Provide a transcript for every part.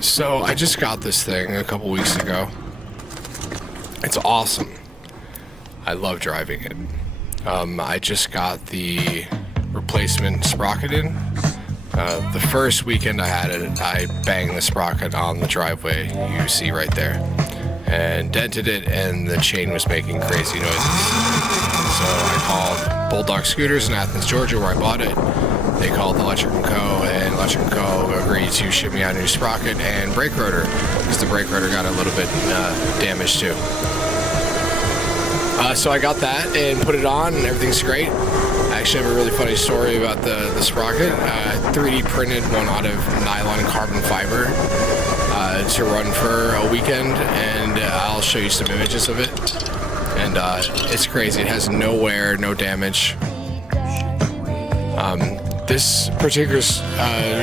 So I just got this thing a couple weeks ago. It's awesome. I love driving it. I just got the replacement sprocket in. The first weekend I had it, I banged the sprocket on the driveway you see right there and dented it, and the chain was making crazy noises. So I called Bulldog Scooters in Athens, Georgia, where I bought it. They called Electro Co, and Electro Co agreed to ship me out a new sprocket and brake rotor, because the brake rotor got a little bit damaged too. So I got that and put it on, and everything's great. I actually have a really funny story about the sprocket. 3D printed one out of nylon carbon fiber to run for a weekend, and I'll show you some images of it. And it's crazy. It has no wear, no damage. This particular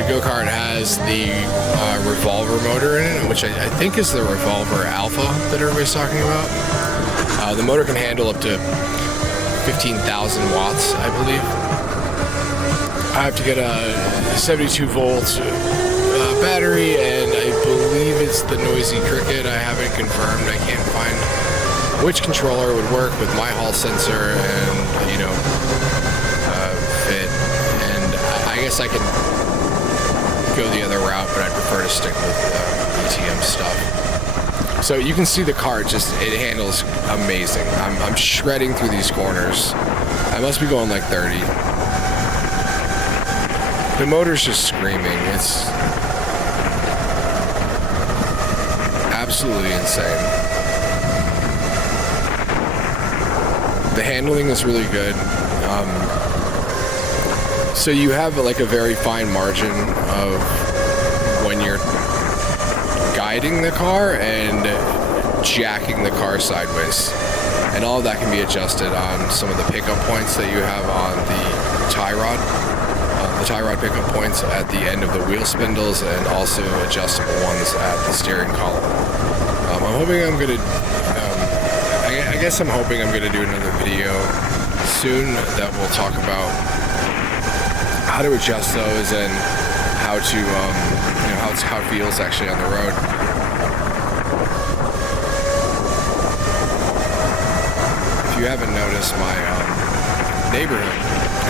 go-kart has the revolver motor in it, which I think is the Revolver Alpha that everybody's talking about. The motor can handle up to 15,000 watts, I believe. I have to get a 72 volt battery, and I believe it's the Noisy Cricket. I haven't confirmed. I can't find which controller would work with my Hall sensor and, fit. I guess I can go the other route, but I prefer to stick with ETM stuff. So you can see the Kart, it handles amazing. I'm shredding through these corners. I must be going like 30. The motor's just screaming. It's absolutely insane. The handling is really good. So you have like a very fine margin of when you're guiding the car and jacking the car sideways. And all of that can be adjusted on some of the pickup points that you have on the tie rod. The tie rod pickup points at the end of the wheel spindles, and also adjustable ones at the steering column. I'm hoping I'm gonna, I guess I'm hoping I'm gonna do another video soon that will talk about how to adjust those and how to, how it feels actually on the road. If you haven't noticed, my neighborhood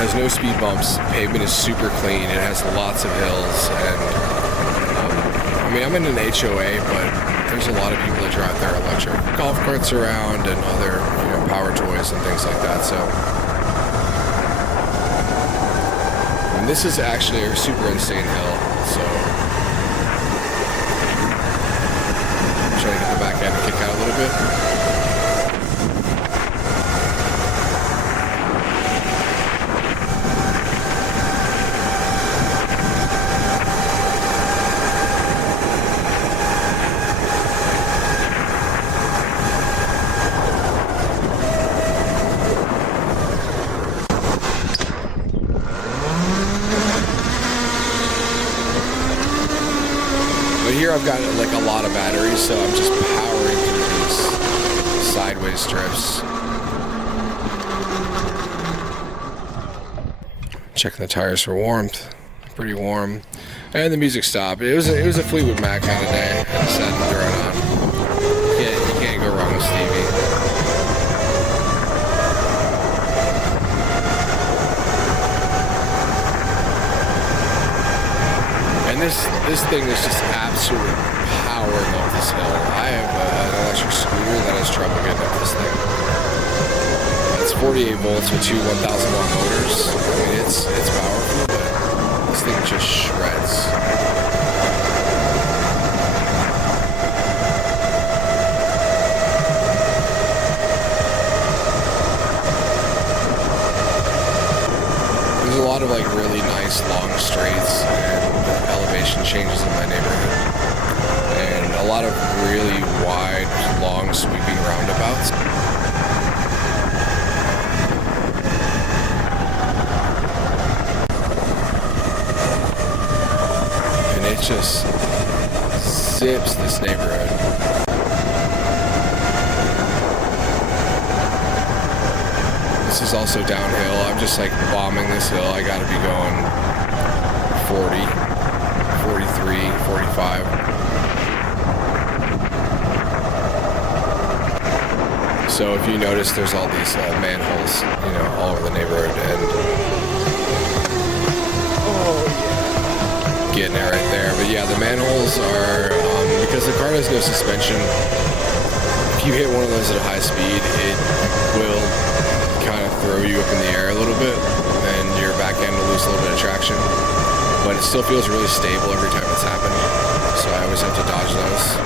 has no speed bumps. Pavement is super clean. It has lots of hills, and I'm in an HOA, but there's a lot of people that drive their electric golf carts around and other, power toys and things like that. So. And this is actually a super insane hill, so I'm trying to get the back end to kick out a little bit. Here I've got like a lot of batteries, so I'm just powering through these sideways strips. Checking the tires for warmth. Pretty warm. And the music stopped. It was a Fleetwood Mac kind of day. I decided to throw it on. Yeah, you can't go wrong with Stevie. And this thing is just absolutely powering up this hill. I have an electric scooter that has trouble getting up this thing. It's 48 volts with two 1,000 watt motors. I mean, it's powerful, but this thing just shreds. There's a lot of like really nice long straights and elevation changes in my neighborhood, and a lot of really wide, long, sweeping roundabouts. And it just zips this neighborhood. This is also downhill. I'm just like bombing this hill. I gotta be going 40. 43, 45. So if you notice, there's all these manholes, you know, all over the neighborhood, and getting it right there. But yeah, the manholes are, because the car has no suspension, if you hit one of those at a high speed, it will kind of throw you up in the air a little bit, and your back end will lose a little bit of traction. But it still feels really stable every time it's happening, so I always have to dodge those.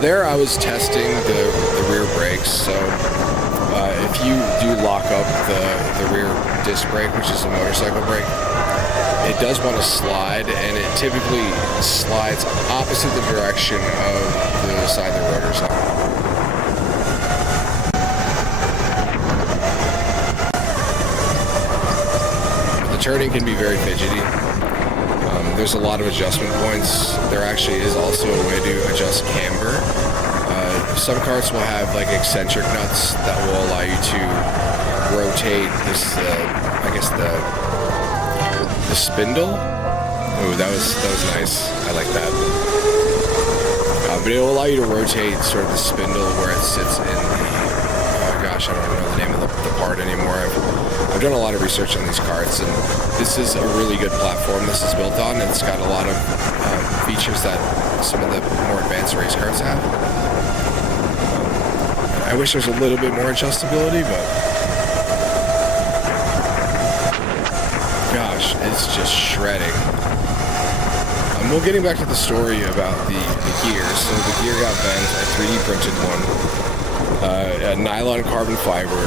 There I was testing the rear brakes, so if you do lock up the rear disc brake, which is a motorcycle brake, it does want to slide, and it typically slides opposite the direction of the side the rotor's on. The turning can be very fidgety. There's a lot of adjustment points. There actually is also a way to adjust camber. Some carts will have like eccentric nuts that will allow you to rotate this, I guess the spindle. Ooh, that was nice. I like that. But it will allow you to rotate sort of the spindle where it sits in the, gosh, I don't know the name of the part anymore. I've done a lot of research on these carts, and this is a really good platform this is built on. It's got a lot of features that some of the more advanced race carts have. I wish there's a little bit more adjustability, but gosh, it's just shredding. Well, getting back to the story about the gears. So the gear got bent. I 3D printed one. A nylon carbon fiber.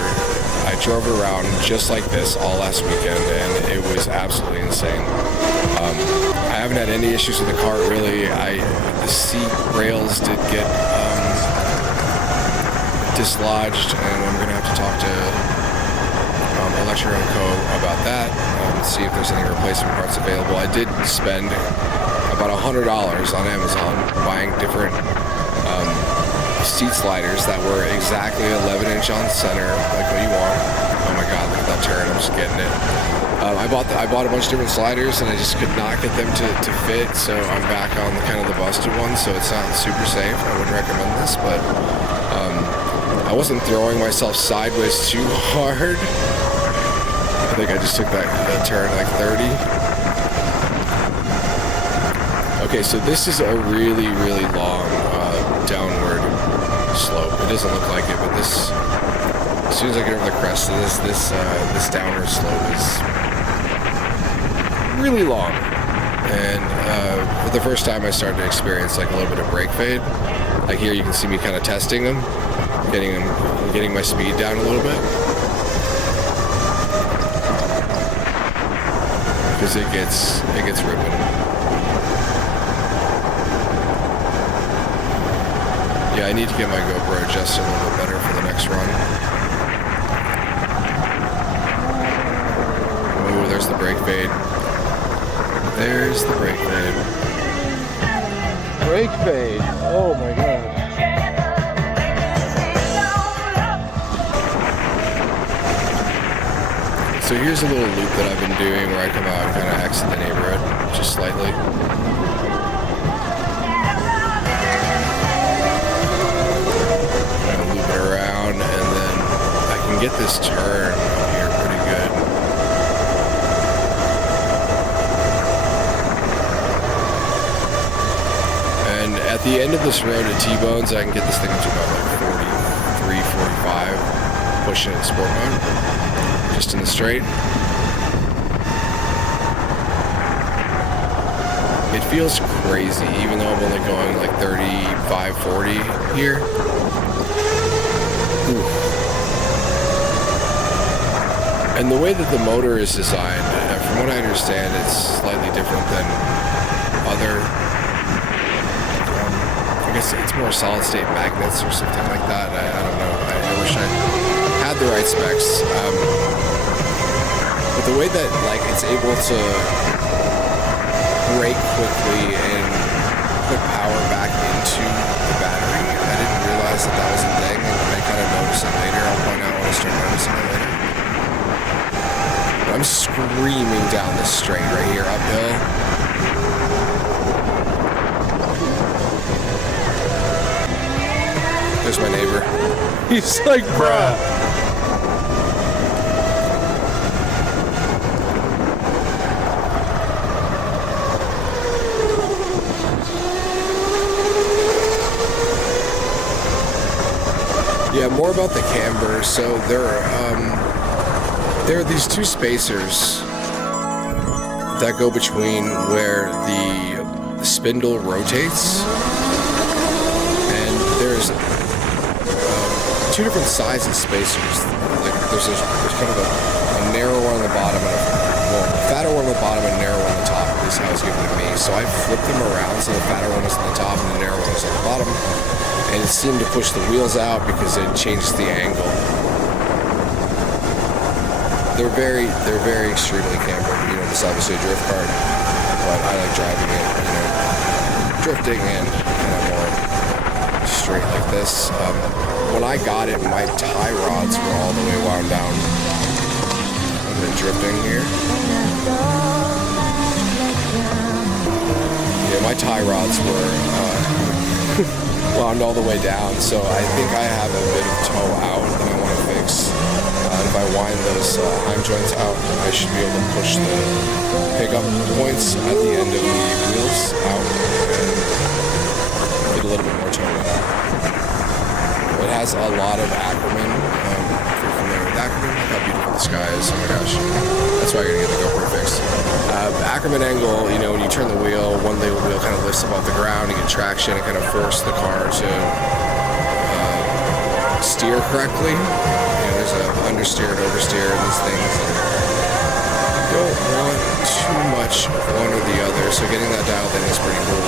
I drove around just like this all last weekend, and it was absolutely insane. I haven't had any issues with the cart, really. The seat rails did get dislodged, and I'm going to have to talk to Electro Co about that, see if there's any replacement parts available. I did spend about $100 on Amazon buying different seat sliders that were exactly 11-inch on center, like what you want. Oh my god, look at that turn, I'm just getting it. I bought a bunch of different sliders, and I just could not get them to fit, so I'm back on the kind of the busted one, so it's not super safe. I wouldn't recommend this, but I wasn't throwing myself sideways too hard. I think I just took that turn like 30. Okay, so this is a really, really long downward slope. It doesn't look like it, but this, as soon as I get over the crest of this downward slope is really long. And for the first time I started to experience like a little bit of brake fade. Like here you can see me kind of testing them, getting my speed down a little bit. Because it gets ripping. Yeah, I need to get my GoPro adjusted a little bit better for the next run. Ooh, there's the brake fade. There's the brake fade. Brake fade. Oh my god. So here's a little loop that I've been doing where I come out and kind of exit the neighborhood just slightly. Loop it around, and then I can get this turn here pretty good. And at the end of this road at T-Bones, I can get this thing up to about like 43, 45, pushing it in sport mode, just in the straight. It feels crazy, even though I'm only going like 35, 40 here. Ooh. And the way that the motor is designed, from what I understand, it's slightly different than other, I guess it's more solid state magnets or something like that. I don't know. I wish I had the right specs. But the way that like it's able to brake quickly and put power back into the battery, I didn't realize that was a thing, and I kind of noticed it later. I'll point out when I start noticing it later. But I'm screaming down this straight right here, uphill. there's my neighbor. He's like, bruh. Yeah, more about the camber. So there are these two spacers that go between where the spindle rotates, and there's two different sizes spacers. Like there's kind of a narrow one on the bottom and a fatter one on the bottom and a narrow one on the top. This is how it's given to me. So I flipped them around so the fatter one was on the top and the narrow one was on the bottom. And it seemed to push the wheels out because it changes the angle. They're very extremely cambered. You know, this is obviously a drift cart, but I like driving it, you know, drifting and kind of more straight like this. When I got it, my tie rods were all the way wound down. I've been drifting here. Yeah, my tie rods were wound all the way down, so I think I have a bit of toe out that I want to fix. If I wind those heim joints out, I should be able to push the pickup points at the end of the wheels out and get a little bit more toe in. It has a lot of Ackerman. If you're familiar with Ackerman, look how beautiful the sky is. Oh my gosh. That's why I gotta get the GoPro fixed. Ackerman angle, you know, when you turn the wheel, one wheel kind of lifts above the ground, you get traction, and kind of force the car to steer correctly. You know, there's an understeer and oversteer in these things. You don't want too much of one or the other, so getting that dialed in is pretty cool.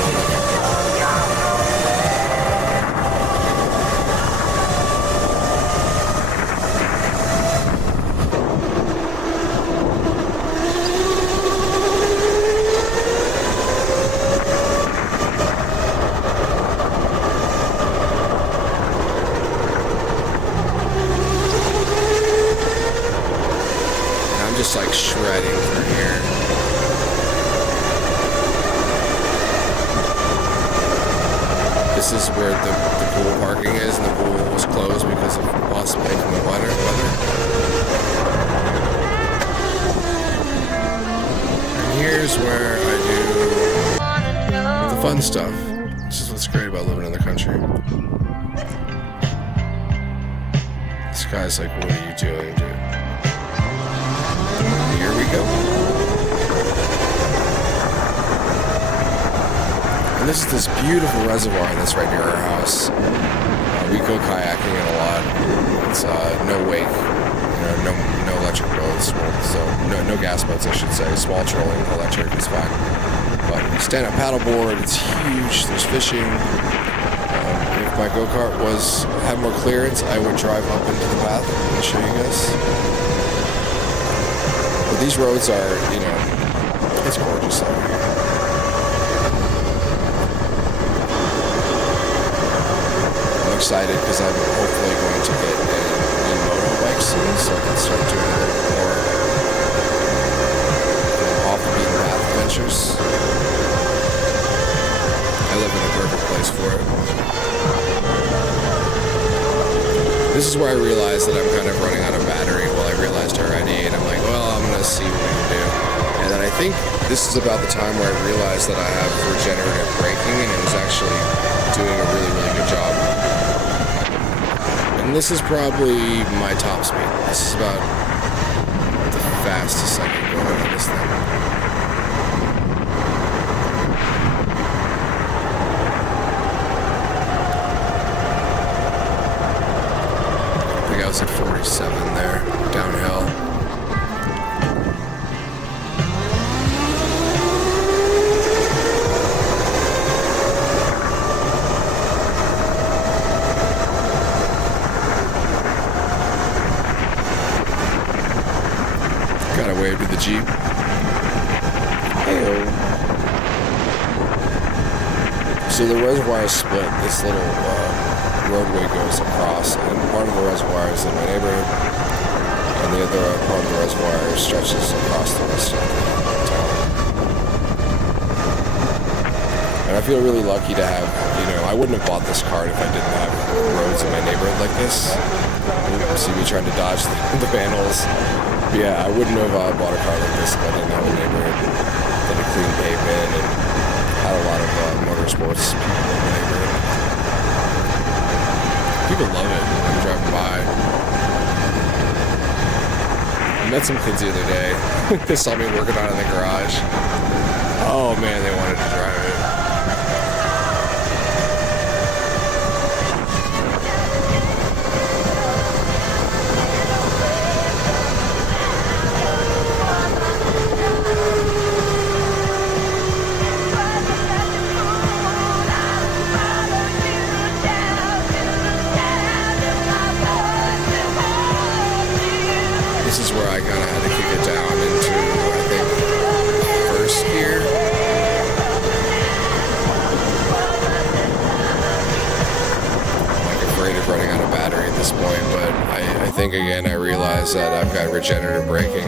Just like shredding through here. This is where the pool parking is, and the pool was closed because of possible inclement weather. And here's where I do the fun stuff. This is what's great about living in the country. This guy's like, what are you doing, dude? Here we go. And this is this beautiful reservoir that's right near our house. We go kayaking it a lot. It's no wake, you know, no electric boats, so no gas boats, I should say. Small trolling, electric is fine. But you stand up paddleboard, it's huge. There's fishing. If my go-kart had more clearance, I would drive up into the path and show you guys. But these roads are, you know, it's gorgeous out here. I'm excited because I'm hopefully going to get a moto bike soon, so I can start doing a little more off the beaten path adventures. I live in the perfect place for it. This is where I realized that I'm kind of running out of battery. Well, I realized already, and I'm like, well, I'm going to see what we can do. And then I think this is about the time where I realized that I have regenerative braking, and it was actually doing a really, really good job. And this is probably my top speed. This is about the fastest I can go on this thing. I was at 47 there, downhill. Gotta wave to the Jeep. Hey-o. So the reservoir is split. This little roadway goes across, and part of the reservoir is in my neighborhood, and the other part of the reservoir stretches across the rest of the town. And I feel really lucky to have, you know, I wouldn't have bought this Kart if I didn't have roads in my neighborhood like this. You see me trying to dodge the panels. But yeah, I wouldn't have bought a car like this if I didn't have a neighborhood that had a clean pavement and had a lot of motorsports people in the neighborhood. People love it when I'm driving by. I met some kids the other day. They saw me working on it in the garage. Oh man, they wanted to drive it. This is where I kind of had to kick it down into, I think, first gear. I'm like afraid of running out of battery at this point, but I think again I realized that I've got regenerative braking.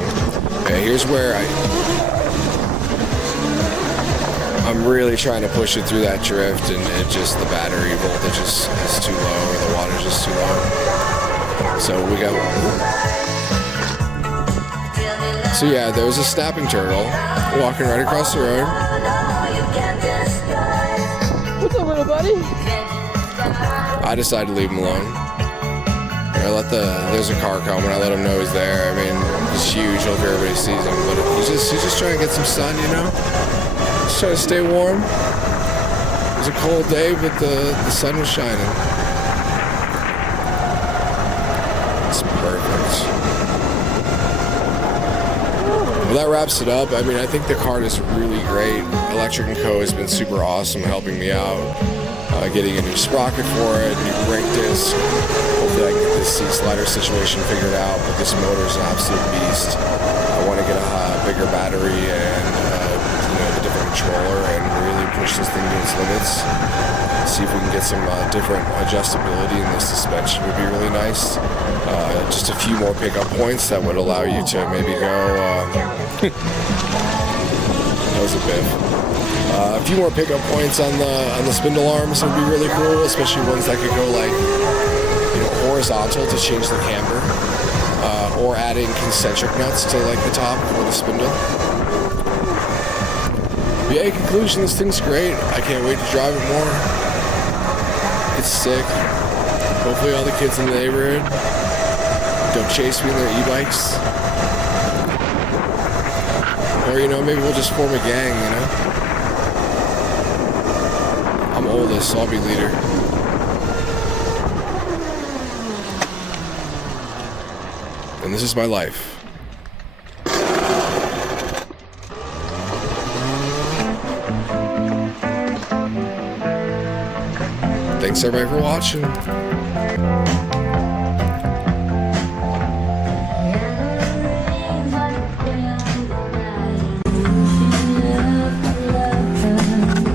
Okay, here's where I'm really trying to push it through that drift, and it just, the battery voltage is too low, or the wattage is too low. So we got... So yeah, there was a snapping turtle walking right across the road. What's up, little buddy? I decided to leave him alone. There's a car coming. I let him know he's there. I mean, he's huge. Hope everybody sees him, but he's just trying to get some sun, you know. Just trying to stay warm. It was a cold day, but the sun was shining. It's perfect. Well, that wraps it up. I mean, I think the Kart is really great. Electro Co has been super awesome helping me out. Getting a new sprocket for it, new brake disc. Hopefully I can get this seat slider situation figured out, but this motor is an absolute beast. I want to get a bigger battery and the different controller and really push this thing to its limits. See if we can get some different adjustability in the suspension would be really nice. Just a few more pickup points that would allow you to maybe go... that was a bit. A few more pickup points on the spindle arms would be really cool, especially ones that could go like horizontal to change the camber, or adding concentric nuts to like the top or the spindle. But yeah, in conclusion, this thing's great. I can't wait to drive it more. It's sick. Hopefully all the kids in the neighborhood don't chase me in their e-bikes. Or, maybe we'll just form a gang, I'm oldest, so I'll be leader. And this is my life. Thanks everybody for watching.